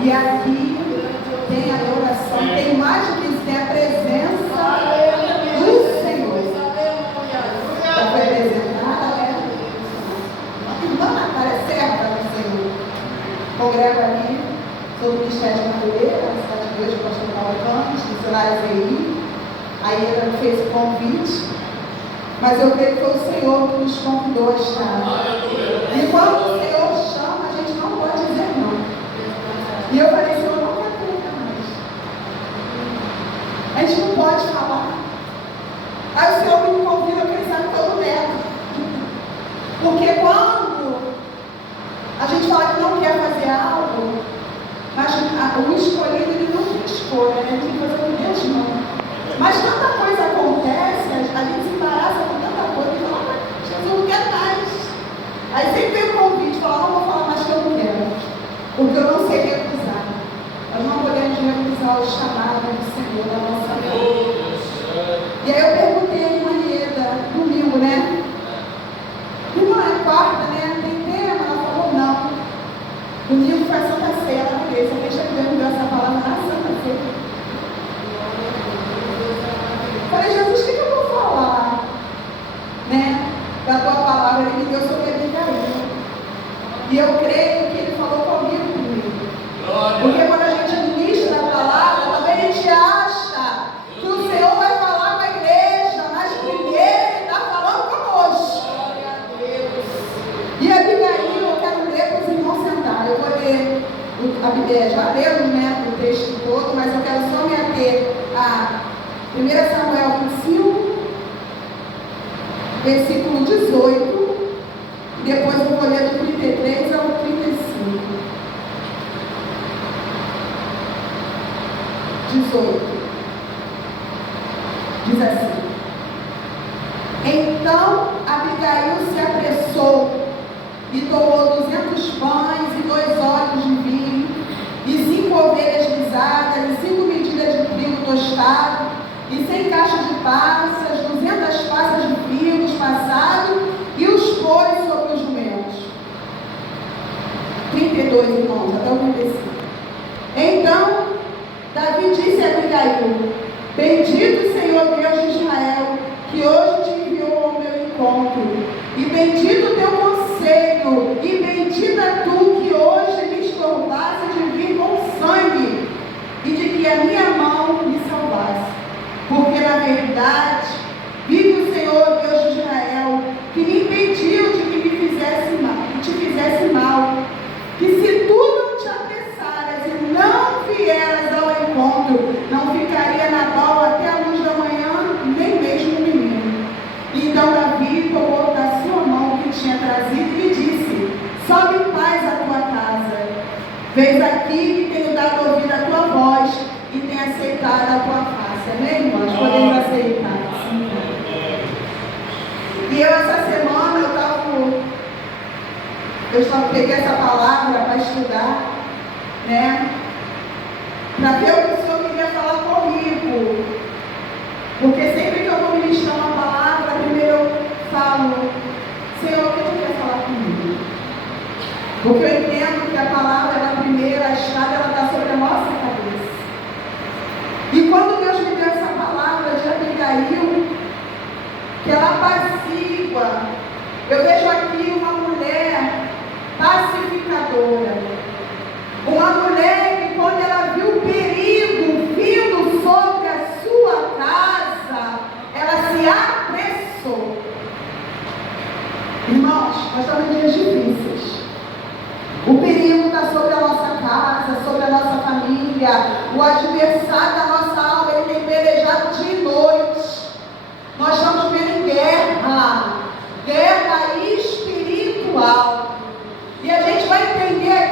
E aqui tem adoração, tem mais do que isso, tem a presença do Senhor. Já foi apresentada, né? Irmã Natália é serva do Senhor. Congrego ali, sou do Ministério de Madureira, na cidade de Deus, do pastor Paulo Campos, missionária ZI. Aí ela fez o convite, mas eu creio que foi o Senhor que nos convidou a estar. E quando o Senhor chama, a gente não pode dizer não. E eu falei, Senhor, não quero nunca mais. A gente não pode falar. Aí o Senhor me convida, eu quero saber que eu não nego. Porque quando a gente fala que não quer fazer algo, mas o escolhido ele não tem escolha, né? Ele tem que fazer o que Deus manda. Mas tanta coisa acontece, a gente se embaraça com tanta coisa e fala, mas Jesus não quer mais. Aí sempre vem o convite, fala, não vou falar mais que eu não quero, porque eu não sei recusar. Nós não podemos recusar o chamado do Senhor da nossa vida. E aí eu perguntei a irmã Ieda, domingo, né? Irmã, é quarta, né? Tem tema? Ela falou, não. Domingo foi a Santa Ceia lá na igreja. Deixa que Deus me deu essa palavra na Santa Ceia. Falei, Jesus, o que eu vou falar? Né? Da tua palavra, ele me deu sobre a minha vida. E eu creio que ele falou comigo. Porque quando a gente ministra a palavra, também a gente acha que o Senhor vai falar com a igreja, mas primeiro ele está falando conosco. E a Abigail, eu quero ler para os irmãos sentar. Eu vou ler, a Bíblia já leu, né, o texto todo, mas eu quero só me ater a 1 Samuel 25, versículo 18, e depois eu vou ler do 33 ao 35. 18. Diz assim: Então Abigail se apressou e tomou 200 pães e 2 óleos de vinho, e 5 ovelhas guisadas, e 5 medidas de trigo tostado, e 100 caixas de passas, 200 passas de figos passados, e os pôs sobre os jumentos. 32, irmãos, até o 35. Então Davi disse a Abigail: Bendito o Senhor Deus de Israel, que hoje te enviou ao meu encontro, e bendito o teu conselho, e bendita tu que hoje me estorbasse de vir com sangue, e de que a minha mão me salvasse. Porque na verdade vive o Senhor Deus de Israel, que me impediu de que me fizesse mal, que te fizesse mal, que se tu não te apressaras e não vieras ao encontro, não ficaria Nabal até a luz da manhã, nem mesmo o menino. Então Davi tomou da sua mão que tinha trazido e lhe disse: Sobe em paz a tua casa. Vês aqui que tenho dado ouvido à tua voz e tenho aceitado a tua face. Amém, irmãos? Podemos aceitar. Sim. E eu essa semana eu peguei essa palavra para estudar, né? Para ver o que o Senhor queria falar comigo. Porque sempre que eu vou ministrar uma palavra, primeiro eu falo: Senhor, o que tu quer falar comigo? Porque eu entendo que a palavra da primeira, a escada, ela está sobre a nossa cabeça. E quando Deus me deu essa palavra de Abigail, que ela apacigua, eu vejo aqui uma mulher pacificadora. Uma mulher que quando ela viu o perigo vindo sobre a sua casa, ela se apressou. Irmãos, nós estamos em dias difíceis. O perigo está sobre a nossa casa, sobre a nossa família. O adversário da nossa alma, ele tem pelejado de noite. Nós estamos vivendo guerra espiritual. E a gente vai entender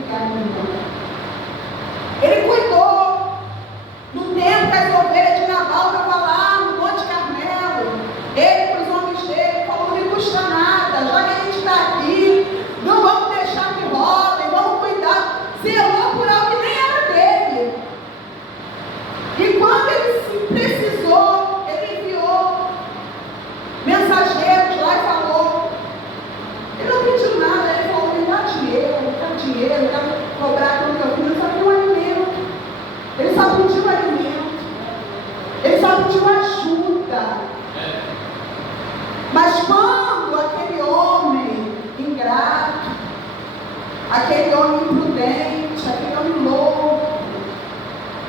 ficar no mundo. Ele cuidou no tempo que as ovelhas de Nabal estavam lá no Monte Carmelo. Ele, para os homens dele, falou: não me custa nada, já que a gente está aqui, não vamos deixar que roubem, vamos cuidar. Zelou por algo que nem era dele. E quando ele se precisou, ele enviou mensageiros lá e falou. Ele não pediu nada, ele falou: me dá dinheiro, quero cobrar pelo meu filho, só pediu alimento. Ele só pediu alimento. Ele só pediu ajuda. Mas quando aquele homem ingrato, aquele homem imprudente, aquele homem louco,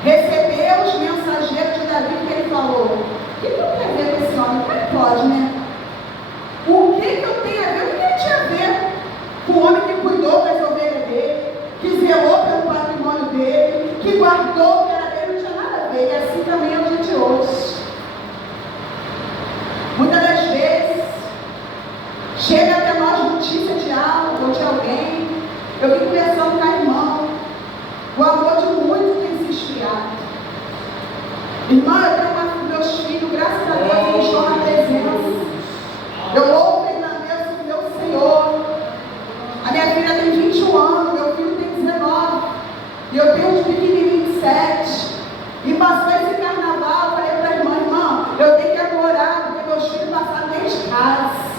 recebeu os mensageiros de Davi, que ele falou: o que eu tenho a ver com esse homem? Como é que pode, né? O que eu tenho a ver? O que ele tinha a ver com o homem que cuidou das ovelhas dele, que zelou pelo patrimônio dele, que guardou o que era dele? Não tinha nada a ver. E assim também é o dia de hoje. Muitas das vezes chega até nós notícia de algo ou de alguém. Eu vim conversando com a irmã. O amor de muitos tem se esfriado. Irmã, eu tenho meus filhos, graças a Deus, eles estão na presença. Eu louvo e agradeço o meu Senhor. A minha filha tem 21 anos, meu filho tem 19. E eu tenho uns pequenininhos de 7. E passou esse carnaval, eu falei para a irmã: eu tenho que adorar, porque meus filhos passaram dentro de casa.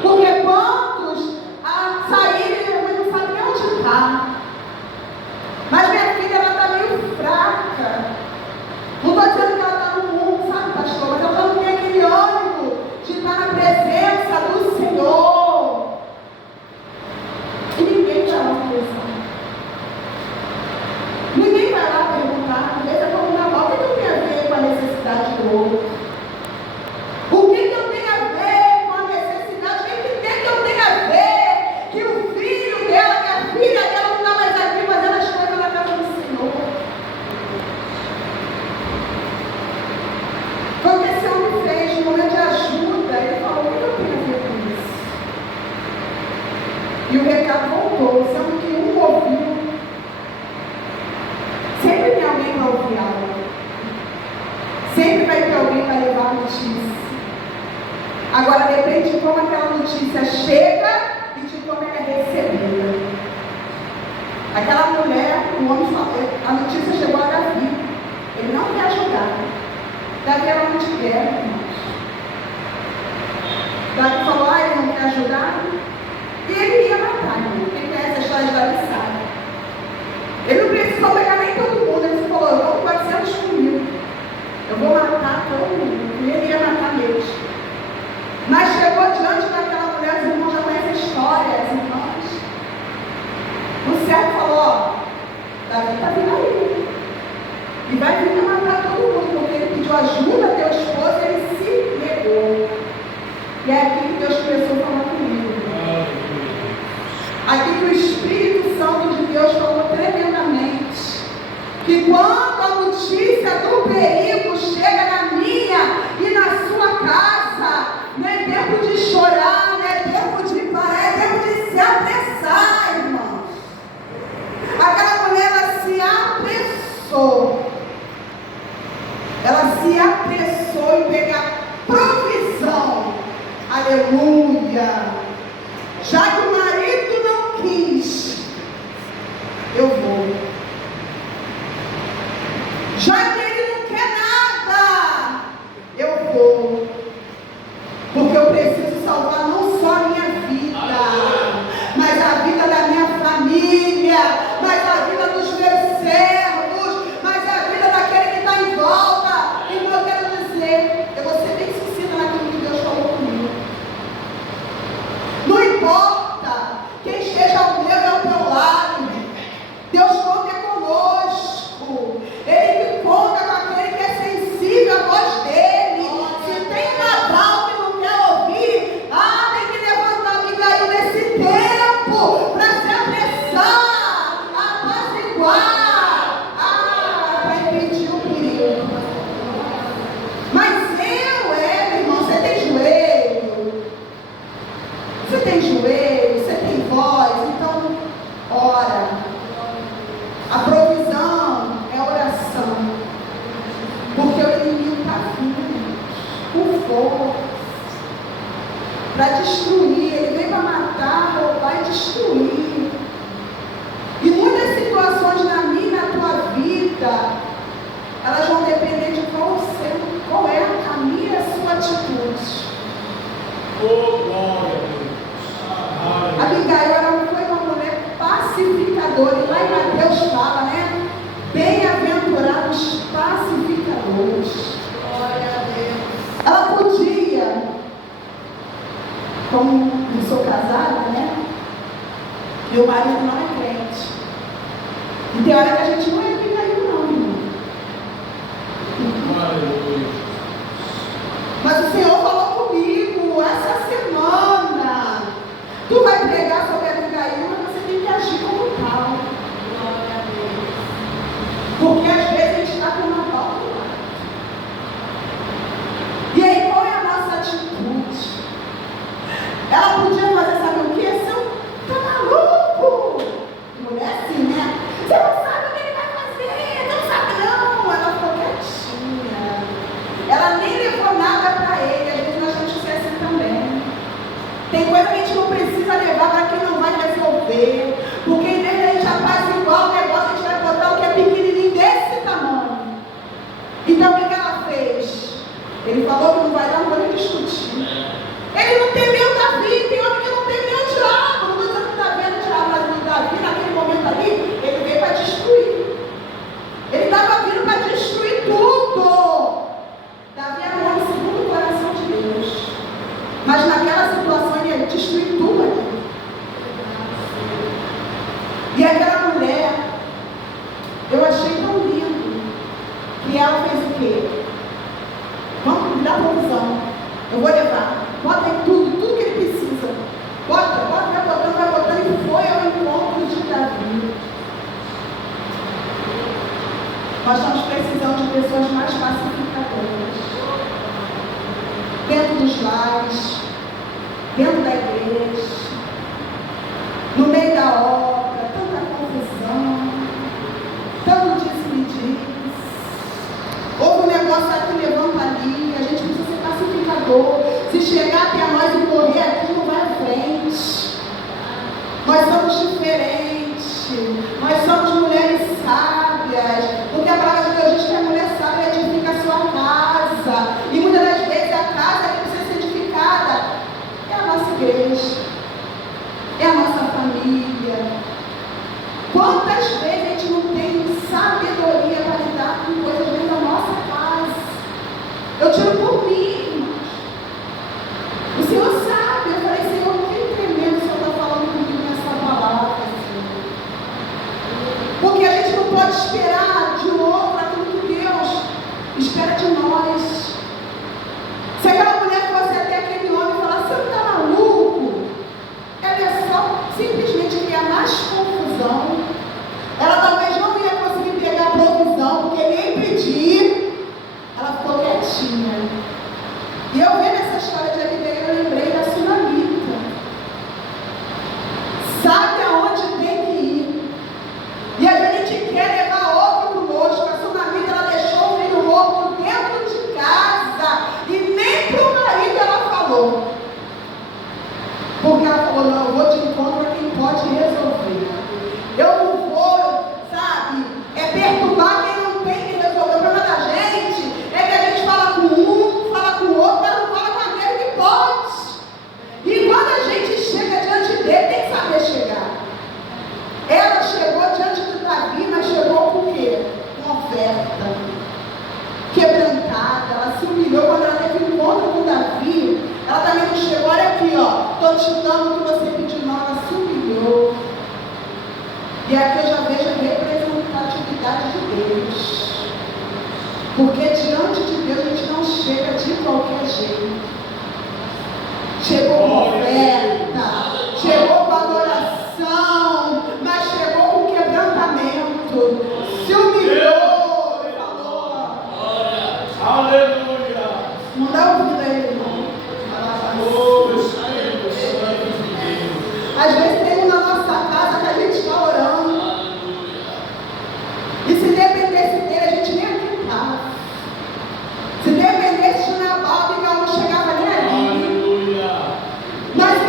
Porque quantos saírem, eu não sabem nem onde está. Mas minha filha, ela está meio fraca. Não estou dizendo que ela está no mundo, sabe, pastor? Mas ela não tem aquele ânimo de estar na presença do Senhor. E ninguém vai lá conversar. Ninguém vai lá perguntar. Às vezes eu vou perguntar: o que eu tenho a ver com a necessidade do outro? O que eu tenho a ver com a necessidade? O que eu tenho a ver que o filho dela, que a filha dela não está mais aqui fazendo as coisas na casa do Senhor? Foi o que esse homem fez no momento de ajuda. Ele falou: o que eu tenho a ver com isso? E o recado voltou. Sendo que um ouviu. Sempre tem alguém para ouvir algo. Sempre vai ter alguém para levar a notícia. Agora depende de como aquela notícia chega e de como ela é recebida. Aquela mulher, o homem falou, a notícia chegou a Davi. Ele não quer ajudar. Davi era homem de guerra, irmãos. Davi falou: ele não quer ajudar. E ele ia matar, irmão. Quem conhece a história de Davi sabe. Ele não precisou pegar nem todo mundo. Ele falou: eu vou com 400 comigo. Eu vou matar todo mundo. E ele ia matar mesmo. Mas chegou diante daquela mulher, os irmãos já conhecem a história, as irmãs. O servo falou: Davi está vindo aí. E vai vir a matar todo mundo, porque ele pediu ajuda a teu esposo e ele se negou. E é aqui que Deus começou a falar comigo. Aqui que o Espírito Santo de Deus falou tremendamente. Que quando a notícia do perigo chega na minha e na sua casa, não é tempo de chorar, não é tempo de parar, é tempo de se apressar, irmãos. Aquela mulher, ela se apressou. Ela se apressou em pegar provisão. Aleluia. Já que o marido não quis, eu vou. Já que ele não quer nada, eu vou. Porque eu preciso salvar não só a minha vida, mas a vida da minha família, mas a vida dos meus servos, mas a pacificadores. Lá em Mateus fala, né? Bem-aventurados pacificadores. Glória a Deus. Ela podia, como eu sou casada, né? E o marido não é crente. E tem hora que a gente não é brigadeiro, não, irmão. Mas o Senhor falou comigo essa semana. Tu vai pregar sobre Abigail, mas você tem que agir como tal. Glória a Deus. Porque às vezes a gente está com uma bola do lado. E aí, qual é a nossa atitude? Ela podia fazer, sabe o quê? Você tá maluco? Mulher assim, né? Você não sabe o que ele vai fazer, não sabe não. Ela ficou quietinha. Ela nem levou nada para ele. Às vezes nós temos que ser assim também. Tem coisa que a gente não precisa levar para quem não vai resolver. Porque em vez de a gente apaziguar o negócio, a gente vai botar o que é pequenininho desse tamanho. Então o que ela fez? Ele falou que não vai dar, não vou nem discutir. Ele não temeu Davi. Tem homem que não temeu o diabo. Não estou dizendo que Davi era o diabo, mas o Davi, naquele momento ali, ele veio para destruir. Ele estava vindo para destruir tudo. Davi era um homem segundo o coração de Deus. Mas naquela situação ele ia destruir tudo ali. E aquela mulher, eu achei tão lindo que ela fez o quê? Vamos me dar provisão. Eu vou levar. Bota em tudo que ele precisa. Bota, vai botando e foi ao encontro de Davi. Nós estamos precisando de pessoas mais pacificadoras. Dentro dos lares, dentro da igreja, no meio da obra, tanta confusão, tanto disse-me-diz. Houve um negócio aqui, levanta ali, a gente precisa ser pacificador. Se chegar até nós e correr aqui, não vai à frente. Nós somos diferentes, nós somos mulheres sábias, porque a palavra de Deus diz que a mulher sábia edifica a sua casa, e muitas das vezes a casa que precisa ser edificada é a nossa igreja, é a nossa família. Quantas vezes a gente não tem sabedoria para lidar com coisas dentro da nossa casa? Eu tiro por mim, irmãos. O Senhor sabe. Eu falei, Senhor, que tremendo o Senhor está falando comigo nessa palavra, Senhor. Porque a gente não pode esperar de outro aquilo que Deus espera de nós. Se aquela mulher fosse até aquele homem e falasse, você não está maluco? Ela é só simplesmente criar mais confusão. Ela talvez não ia conseguir pegar a provisão, porque nem pedir. Ela ficou quietinha. E eu vendo essa história de Abigail, eu lembrei da Sunamita. Sabe aonde tem que ir. E a gente quer levar outro conosco. A Sunamita, ela deixou o filho morto dentro de casa. E nem para o marido ela falou. Porque ela falou, não, eu vou de encontro a quem pode resolver. Eu não vou, sabe, perturbar quem não tem que resolver. O problema da gente é que a gente fala com um, fala com o outro, mas não fala com aquele que pode. E quando a gente chega diante dele, tem que saber chegar. Ela chegou diante do Davi, mas chegou com o quê? Com oferta. Quebrantada, ela se humilhou. Quando ela teve um encontro com Davi, ela também não chegou, olha aqui, ó, estou te dando o que você pediu, não, ela se humilhou. E aqui eu já vejo a representatividade de Deus. Porque diante de Deus a gente não chega de qualquer jeito. Chegou com oferta, chegou com adoração, mas chegou com quebrantamento. Se humilhou e falou. Aleluia! Não dá ouvido a ele, irmão. Às vezes tem na nossa casa que a gente está orando. E se dependesse dele, a gente nem aqui estava. Se dependesse de Nabal, Abigail não chegava nem ali. Mas se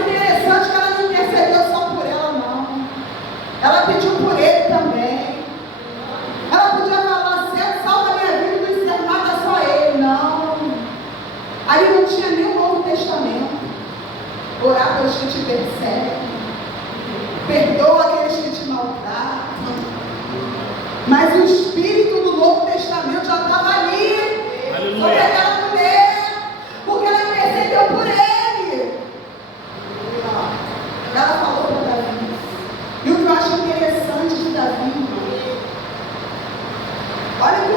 Mas o Espírito do Novo Testamento já estava ali sobre aquela mulher, porque ela intercedeu por ele. Ela falou para Davi. E o que eu acho interessante de Davi, olha que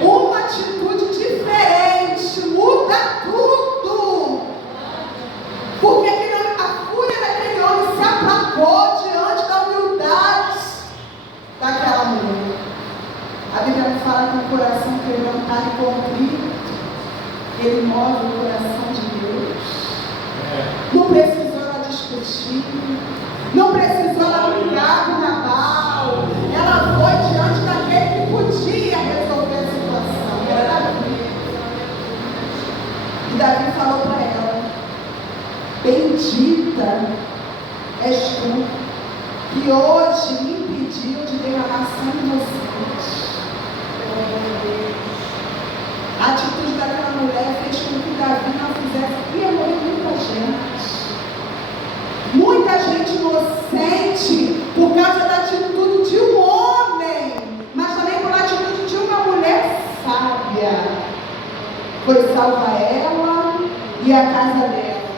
uma atitude diferente, muda tudo. Porque a fúria daquele homem se apagou diante da humildade daquela mulher. A Bíblia me fala que o coração quebrantado e contrito, ele move o coração de Deus. Não precisou ela discutir, não precisou ela brigar com Nabal. Ela foi diante daquele que podia resolver a situação, que era Davi. E Davi falou para ela: bendita és tu, que hoje me impediu de derramar sangue inocente. A atitude daquela mulher fez com que Davi não fizesse, ia morrer muita gente. Muita gente inocente por causa da atitude de um homem, mas também por atitude de uma mulher sábia. Foi salva ela e a casa dela.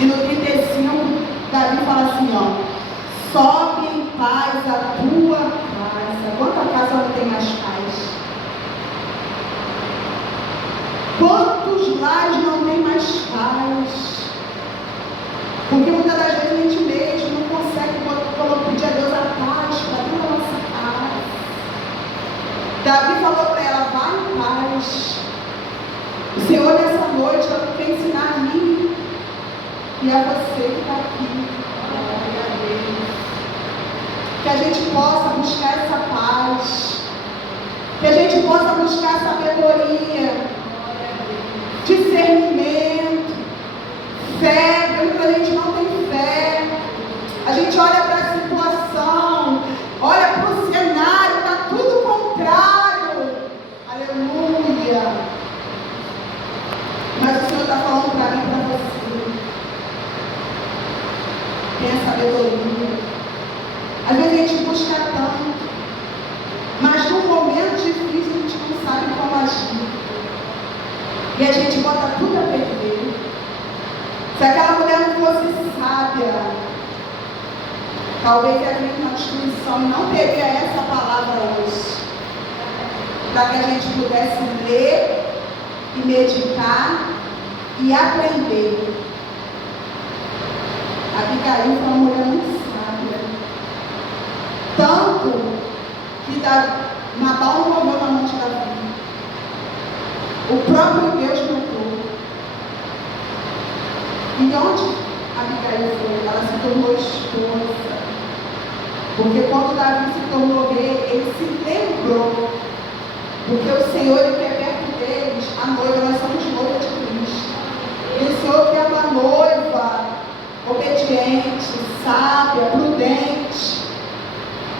E no 35, Davi fala assim, ó: sobe em paz a tua casa. Quanta casa não tem mais paz? Quantos lares não tem mais paz? Porque muitas das vezes a gente mesmo não consegue pedir a Deus a paz para dentro da nossa casa. Davi falou para ela: vai em paz. O Senhor nessa noite quer ensinar a mim e a você que está aqui. Que a gente possa buscar essa paz. Que a gente possa buscar sabedoria, discernimento, fé. Muita gente não tem fé. A gente olha para a situação, olha para o cenário, está tudo contrário. Aleluia. Mas o Senhor está falando para mim e para você: tenha sabedoria. Às vezes a gente busca tanto, mas num momento difícil a gente não sabe como agir. E a gente bota tudo a perder. Se aquela mulher não fosse sábia, talvez ela viesse uma destruição e não teria essa palavra hoje. Para que a gente pudesse ler e meditar e aprender. Abigail foi uma mulher muito sábia. Tanto que Nabal não morreu na mão de Davi. O próprio Deus matou. E onde Abigail foi? Ela se tornou esposa. Porque quando Davi se tornou rei, ele se lembrou. Porque o Senhor, ele quer perto deles a noiva. Nós somos noiva de Cristo. E o Senhor quer uma noiva obediente, sábia, prudente.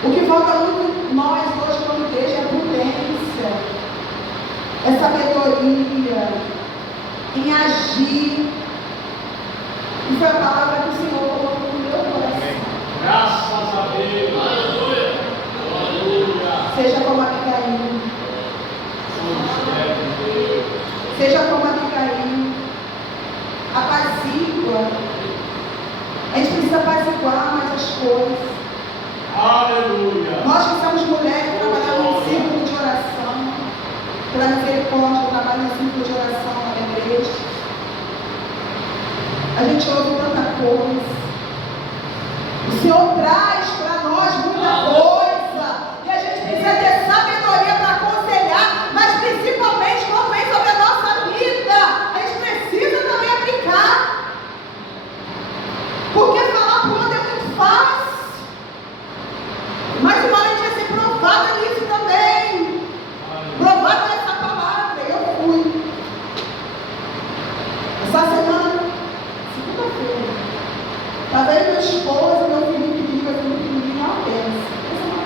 O que falta muito nós hoje como igreja é prudência, é sabedoria, em agir. E foi a palavra que o Senhor colocou no meu coração. Graças a Deus. Aleluia. Aleluia. Seja como Abigail. Seja como Abigail. Apazigua. A gente precisa apaziguar mais as coisas. Aleluia. Nós que somos mulheres, trabalhamos no círculo de oração, pela misericórdia, trabalho no círculo de oração na igreja. A gente ouve tanta coisa. O Senhor traz para nós muita coisa. E a gente precisa ter sabedoria para aconselhar, mas principalmente quando vem sobre a nossa vida, a gente precisa também aplicar. Porque falar para o outro é muito fácil. Mas uma hora a gente vai ser provada nisso também. Provada nessa palavra. Eu fui. Essa semana, segunda-feira, estava aí meu esposo, meu filho pequenininho, uma benção. Essa é uma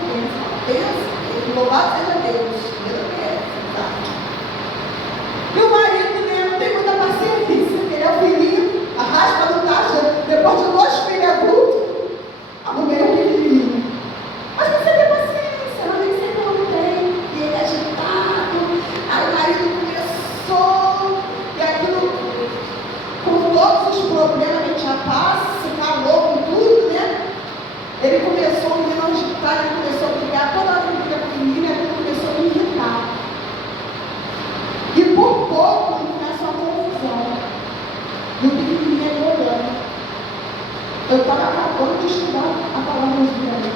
acabando de estudar a palavra de Deus.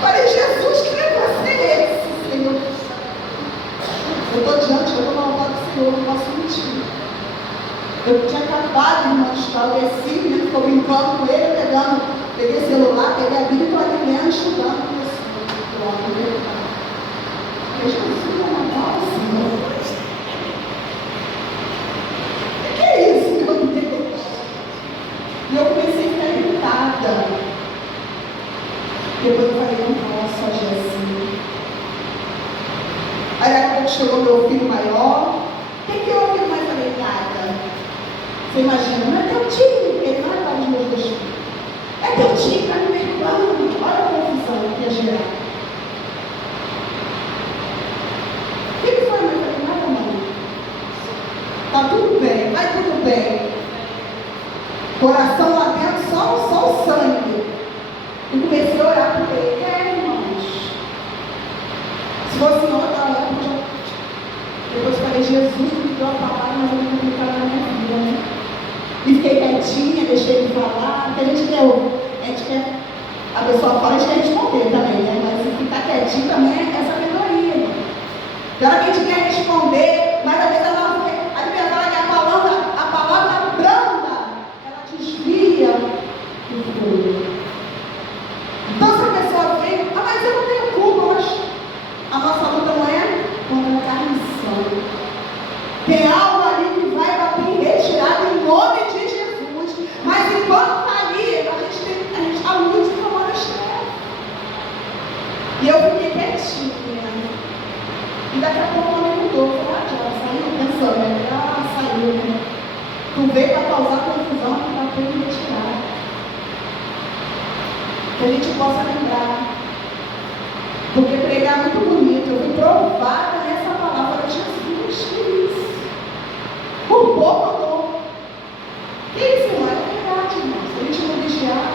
Falei, Jesus, que negócio é esse, Senhor? Eu estou diante, eu estou na altar do Senhor, não posso mentir. Eu tinha acabado, irmão, de estudar, eu desci, o menino ficou brincando com ele, peguei o celular, peguei a Bíblia e estou ali lendo, estudando. Jesus, não é normal, Senhor. O que é isso, meu Deus? E eu comecei a ficar irritada. Depois eu falei, não posso agir assim. Aí daqui a pouco chegou meu filho maior. O que houve, mãe? Eu falei, nada. Você imagina, não é teu tio, ele não é pai dos meus dois filhos. É teu tio que está me perguntando. Olha a confusão que ia gerar. O que foi, mãe? Eu falei, nada, mãe. Tá tudo bem, vai tudo bem. Coração lá dentro, só o sangue. E comecei a orar por ele. Irmãos. Se fosse em outra época, depois eu falei, Jesus, me deu a palavra, mas eu não vou aplicar na minha vida, né? E fiquei quietinha, deixei ele falar, porque a gente quer, a pessoa fala, a gente quer responder também, né? Mas se ficar quietinho também é sabedoria. Tem hora que a gente quer responder, mas às vezes a liberdade, a palavra branda, ela desvia do fogo. Então se a pessoa vem, mas eu não tenho culpa, mas a nossa luta não é contra carne e sangue. Tem algo ali que vai bater em retirada em nome de Jesus. Mas enquanto está ali, a luz tomou as trevas. E eu fiquei quietinha. E daqui a pouco ela me mudou. Eu falei, já saiu pensando, né? Saiu, né? Tu veio para causar confusão, tu bateu em retirada. Que a gente possa lembrar. Porque pregar é muito bonito. Eu fui provada nessa palavra de Jesus. Que isso? Por pouco eu dou. Que isso, irmão? É verdade, irmão. Se a gente não vigiar,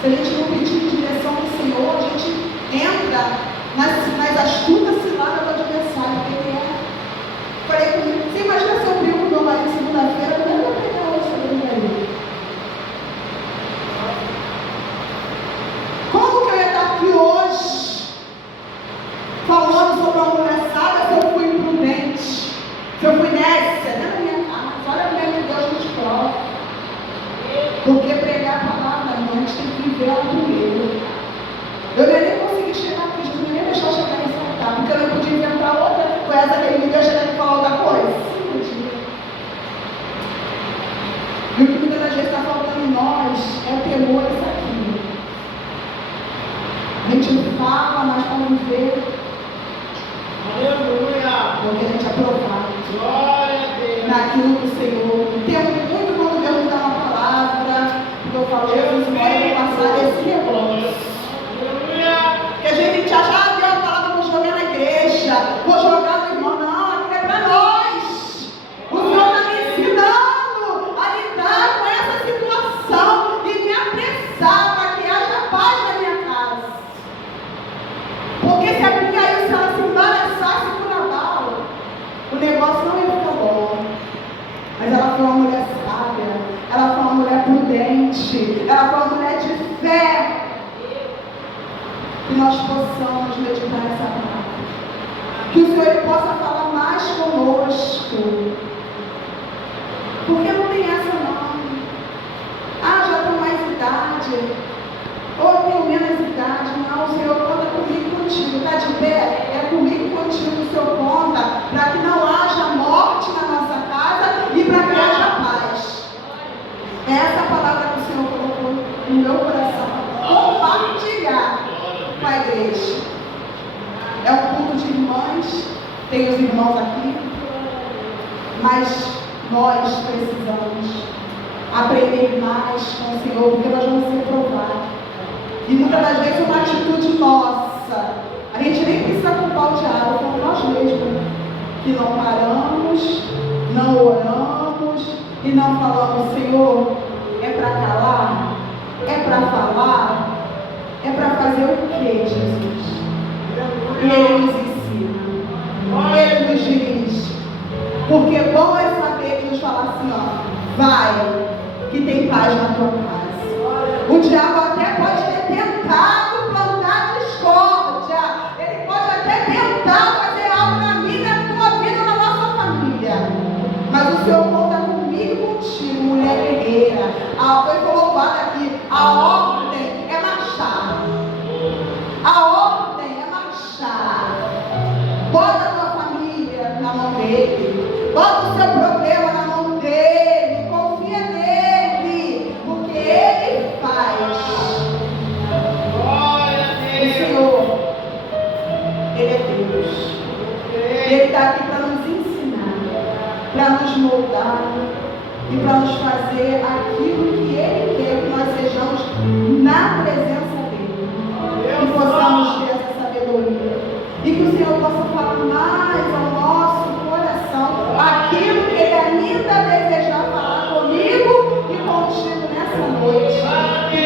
se a gente não pedir direção do Senhor, a gente entra nas astutas ciladas do adversário, que ele é. Falei comigo, você imagina se eu brigo com meu marido segunda-feira, como é que eu vou pregar hoje sobre o marido? Como que eu ia estar aqui hoje, falando sobre uma mulher sábia, se eu fui imprudente, se eu fui nessa, na minha casa, olha como é que Deus nos prova. Porque pregar a palavra, irmão, a gente tem que viver ela primeiro. Eu nem consegui chegar aqui, Jesus nem deixou chegar nesse altar, porque eu não podia inventar outra coisa que ele me deu chegar aqui e falar outra coisa. Sim, podia. E o que muitas das vezes está faltando em nós é o temor disso aqui. A gente fala, mas para viver. Aleluia! Porque a gente é aprovado. Glória a Deus! Naquilo do Senhor. Temos muito quando Deus me dá uma palavra, porque eu falo, Jesus, eu vou passar esse negócio. Que a gente acha, Deus, a palavra, vou jogar na igreja, vou jogar no irmão. Não, aquilo é para nós. O Senhor está me ensinando a lidar com essa situação e me apressar para que haja paz na minha casa. Porque se a Abigail, se ela se embaraçasse por Nabal, o negócio não ia ficar bom. Mas ela foi uma mulher sábia, ela foi uma mulher prudente, ela foi uma mulher de fé. Que nós possamos meditar nessa palavra. Que o Senhor possa falar mais conosco. Porque não tem essa não. Ah, já tenho mais idade. Ou tenho menos idade. Não, o Senhor conta comigo e contigo. Está de pé? É comigo e contigo o Senhor conta. Para que não haja morte na nossa casa e para que haja paz. É essa palavra que o Senhor colocou no meu coração. Compartilhar com a igreja. É um culto de irmãs, tem os irmãos aqui, mas nós precisamos aprender mais com o Senhor, porque nós vamos ser provados. E muitas das vezes uma atitude nossa, a gente nem precisa culpar o diabo, como nós mesmos, que não paramos, não oramos e não falamos, Senhor, é para calar? É para falar? É para fazer o que, Jesus? E Ele nos ensina. Ele nos dirige. Porque bom é saber que nos fala assim, ó. vai, que tem paz na tua casa. O diabo até pode ter tentado plantar discórdia, ele pode até tentar fazer algo na minha, na tua vida, na nossa família, mas o Senhor conta comigo e contigo, mulher guerreira. Foi louvado aqui, a ordem é marchar. A ordem é marchar. Bota a tua família na mão dele. Bota o seu problema na mão dele. Confia nele, porque ele faz. O Senhor, ele é Deus. Ele está aqui para nos ensinar, para nos moldar e para nos fazer aquilo que ele quer que nós sejamos na presença dele. Que possamos ter essa sabedoria. E que o Senhor possa falar mais ao nosso coração aquilo que ele ainda desejar falar comigo e contigo nessa noite. Que